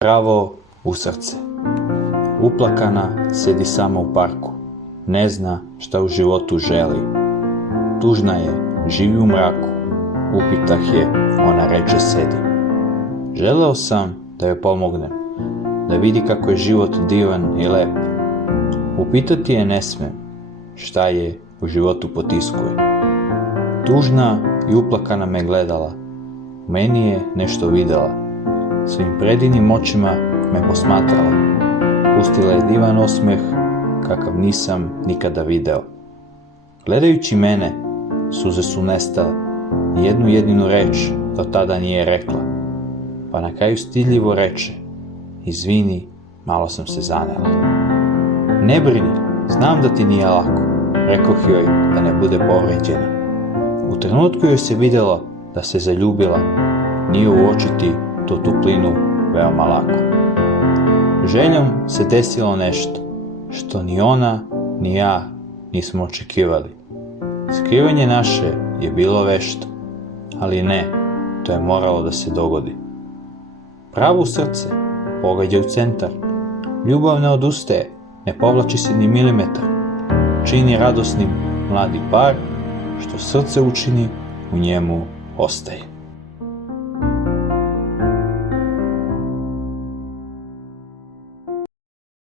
Pravo u srce. Uplakana sedi sama u parku. Ne zna šta u životu želi. Tužna je, živi u mraku. Upitah je, ona reče sedi. Želeo sam da joj pomognem, da vidi kako je život divan i lep. Upitati je ne smem, šta je u životu potiskuje. Tužna i uplakana me gledala. U meni je nešto videla. Svim predivnim očima me posmatrala. Pustila je divan osmeh kakav nisam nikada video. Gledajući mene, suze su nestale. Jednu jedinu reč do tada nije rekla. Pa na kraju stidljivo reče: izvini, malo sam se zanela. Ne brini, znam da ti nije lako, rekoh joj da ne bude povređena. U trenutku joj se vidjelo da se zaljubila, nije uočiti tu toplinu veoma lako. Željom se desilo nešto, što ni ona, ni ja nismo očekivali. Skrivanje naše je bilo vešto, ali ne, to je moralo da se dogodi. Pravo u srce, pogađa u centar. Ljubav ne odustaje, ne povlači se ni milimetar. Čini radosnim mladi par, što srce učini, u njemu ostaje.